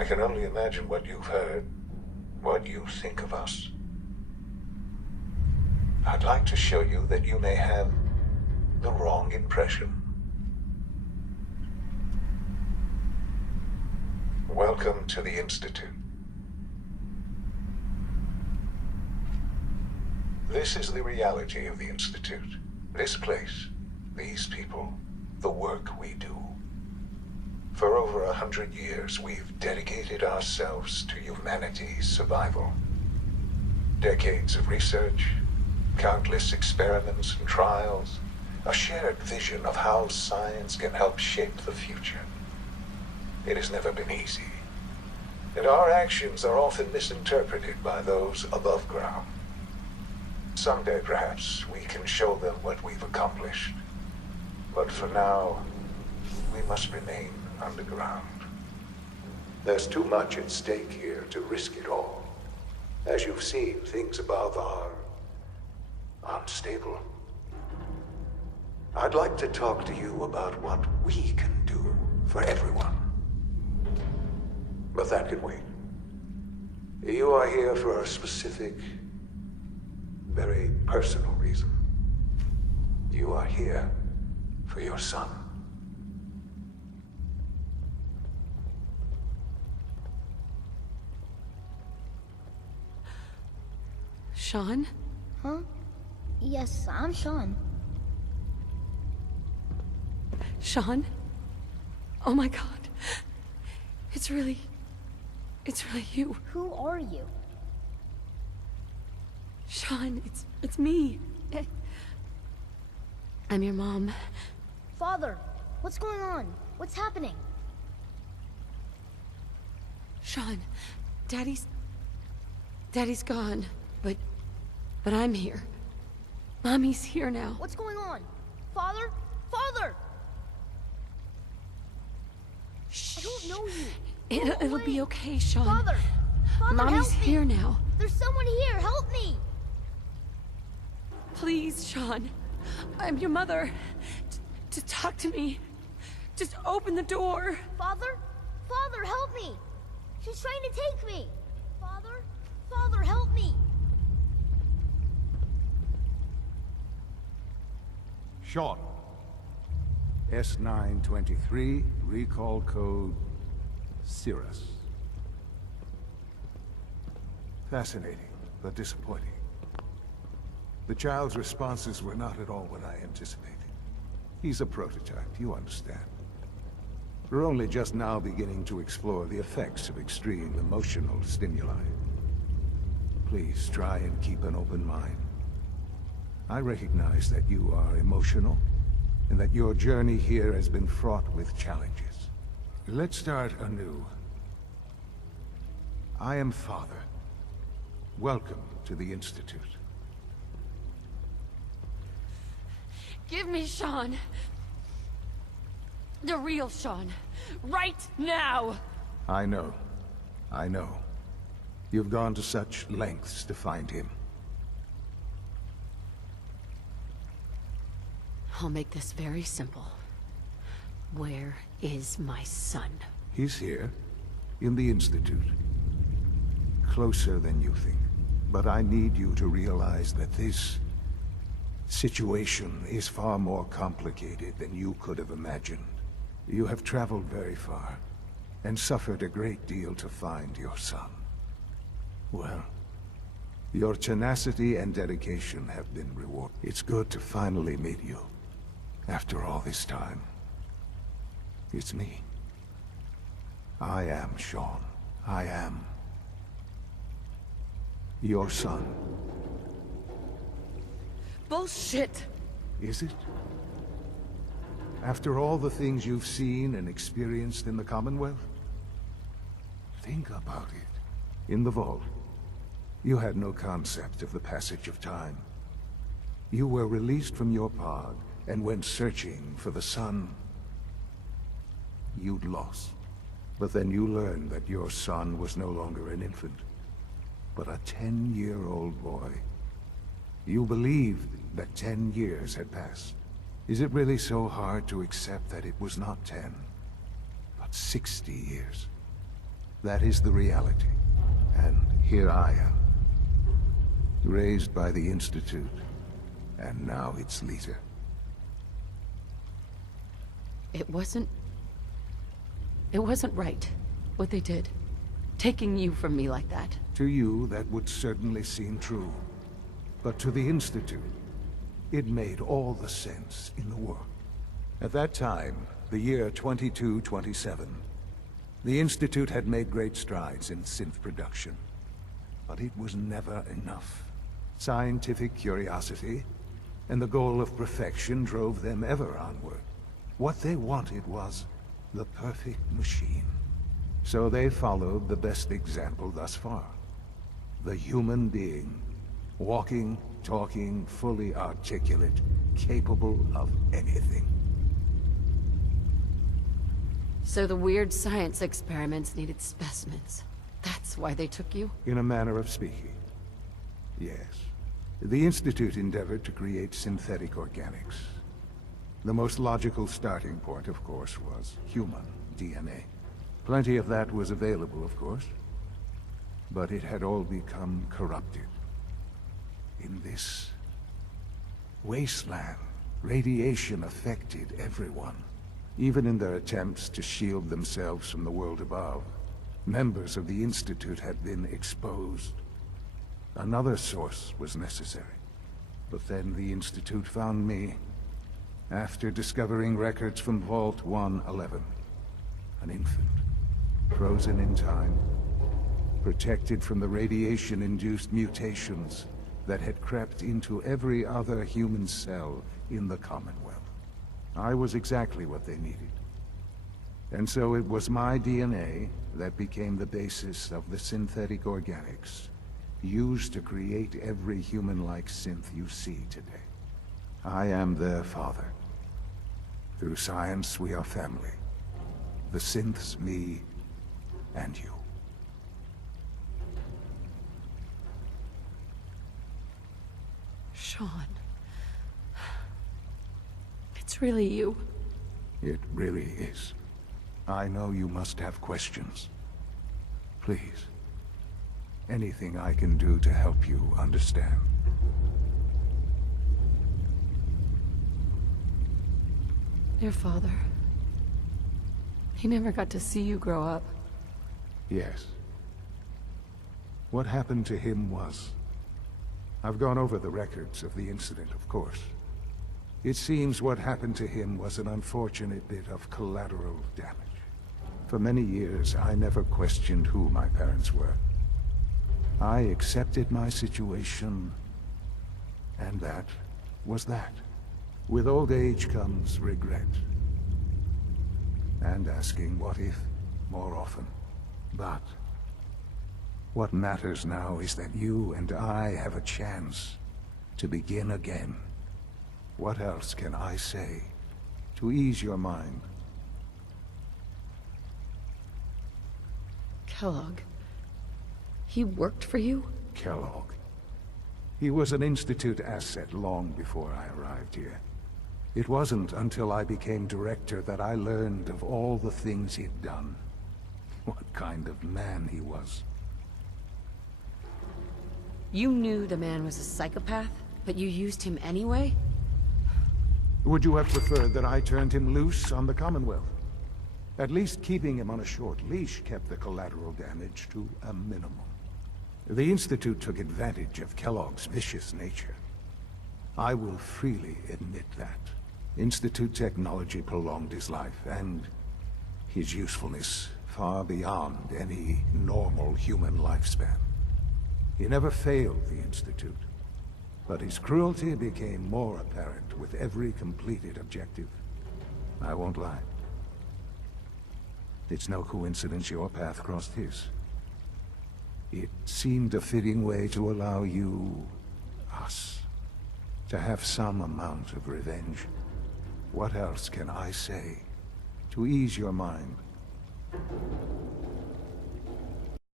I can only imagine what you've heard, what you think of us. I'd like to show you that you may have the wrong impression. Welcome to the Institute. This is the reality of the Institute. This place, these people, the work we do. For over 100 years, we've dedicated ourselves to humanity's survival. Decades of research, countless experiments and trials, a shared vision of how science can help shape the future. It has never been easy, and our actions are often misinterpreted by those above ground. Someday, perhaps, we can show them what we've accomplished. But for now, we must remain underground. There's too much at stake here to risk it all. As you've seen, things above are unstable. I'd like to talk to you about what we can do for everyone. But that can wait. You are here for a specific, very personal reason. You are here for your son. Shaun? Huh? Yes, I'm Shaun. Shaun? Oh my god. It's really you. Who are you? Shaun, it's me. I'm your mom. Father, what's going on? What's happening? Shaun, Daddy's gone, but I'm here. Mommy's here now. What's going on? Father? Father! Shh. I don't know you. It'll be okay, Shaun. Father! Father, Mommy's help me! here now. There's someone here! Help me! Please, Shaun. I'm your mother. To talk to me. Just open the door. Father? Father, help me! She's trying to take me! Father? Father, help me! Shaun. S923, recall code Cirrus. Fascinating, but disappointing. The child's responses were not at all what I anticipated. He's a prototype, you understand. We're only just now beginning to explore the effects of extreme emotional stimuli. Please try and keep an open mind. I recognize that you are emotional, and that your journey here has been fraught with challenges. Let's start anew. I am Father. Welcome to the Institute. Give me Shaun. The real Shaun. Right now! I know. I know. You've gone to such lengths to find him. I'll make this very simple. Where is my son? He's here, in the Institute. Closer than you think. But I need you to realize that this situation is far more complicated than you could have imagined. You have traveled very far, and suffered a great deal to find your son. Well, your tenacity and dedication have been rewarded. It's good to finally meet you. After all this time, it's me. I am Shaun. I am your son. Bullshit! Is it? After all the things you've seen and experienced in the Commonwealth? Think about it. In the vault, you had no concept of the passage of time. You were released from your pod and went searching for the son you'd lost. But then you learned that your son was no longer an infant, but a 10-year-old boy. You believed that 10 years had passed. Is it really so hard to accept that it was not 10, but 60 years? That is the reality. And here I am. Raised by the Institute, and now its leader. It wasn't right, what they did. Taking you from me like that. To you, that would certainly seem true. But to the Institute, it made all the sense in the world. At that time, the year 2227, the Institute had made great strides in synth production. But it was never enough. Scientific curiosity and the goal of perfection drove them ever onward. What they wanted was the perfect machine. So they followed the best example thus far. The human being. Walking, talking, fully articulate, capable of anything. So the weird science experiments needed specimens. That's why they took you? In a manner of speaking. Yes. The Institute endeavored to create synthetic organics. The most logical starting point, of course, was human DNA. Plenty of that was available, of course. But it had all become corrupted. In this wasteland, radiation affected everyone. Even in their attempts to shield themselves from the world above, members of the Institute had been exposed. Another source was necessary. But then the Institute found me, after discovering records from Vault 111. An infant, frozen in time, protected from the radiation-induced mutations that had crept into every other human cell in the Commonwealth. I was exactly what they needed. And so it was my DNA that became the basis of the synthetic organics used to create every human-like synth you see today. I am their father. Through science, we are family. The synths, me, and you. Shaun. It's really you. It really is. I know you must have questions. Please. Anything I can do to help you understand. Your father. He never got to see you grow up. Yes. What happened to him was... I've gone over the records of the incident, of course. It seems what happened to him was an unfortunate bit of collateral damage. For many years, I never questioned who my parents were. I accepted my situation, and that was that. With old age comes regret. And asking what if more often. But what matters now is that you and I have a chance to begin again. What else can I say to ease your mind? Kellogg. He worked for you? Kellogg. He was an Institute asset long before I arrived here. It wasn't until I became director that I learned of all the things he'd done. What kind of man he was. You knew the man was a psychopath, but you used him anyway? Would you have preferred that I turned him loose on the Commonwealth? At least keeping him on a short leash kept the collateral damage to a minimum. The Institute took advantage of Kellogg's vicious nature. I will freely admit that. Institute technology prolonged his life, and his usefulness far beyond any normal human lifespan. He never failed the Institute, but his cruelty became more apparent with every completed objective. I won't lie. It's no coincidence your path crossed his. It seemed a fitting way to allow you, us, to have some amount of revenge. What else can I say to ease your mind?